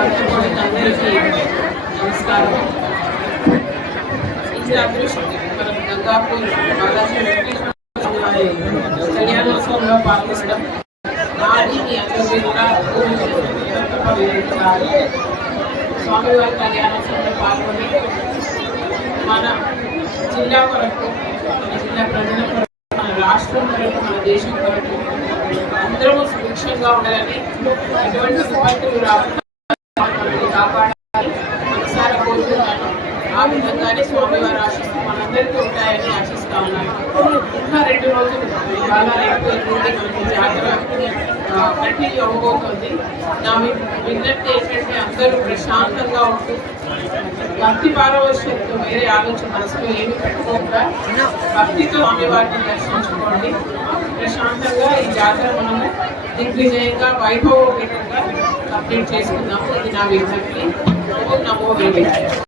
అందరికీ నమస్కారం. ఈ అదృష్టం మనం గంగాపూర్ బాలాజీ వెంకటేశ్వర వారి కళ్యాణోత్సవంలో పాల్గొనడం నాది మీ అందరికీ కూడా స్వామివారి కళ్యాణోత్సవంలో పాల్గొని మన జిల్లా కొరకు, మన జిల్లా ప్రజల కొరకు, మన రాష్ట్రం కొరకు, మన దేశం కొరకు అందరూ సుభిక్షంగా ఉండాలని, ఎటువంటి విపత్తులు రాకుండా కాపాడాలని మనసారా కోరుతున్నాను. ఆ విధంగానే స్వామివారి ఆశిస్తూ మనందరికీ ఉంటాయని ఆశిస్తా ఉన్నాను. ఇంకా 2 రోజులు చాలా రేపు మనకి జాతర కంటిన్యూ అవ్వబోతుంది. నా విజ్ఞప్తి ఏంటంటే అందరూ ప్రశాంతంగా ఉంటూ భక్తి పారవశ్యంతో వేరే ఆలోచన మనసులో ఏమి పెట్టుకోకుండా భక్తితో స్వామివారిని దర్శించుకోండి. ప్రశాంతంగా ఈ జాతర మనము దిగ్విజయంగా వైభవపేతంగా కంప్లీట్ చేసుకుందాము. ఇది నా విజ్ఞప్తి. నమో వెంకటేశ్వర.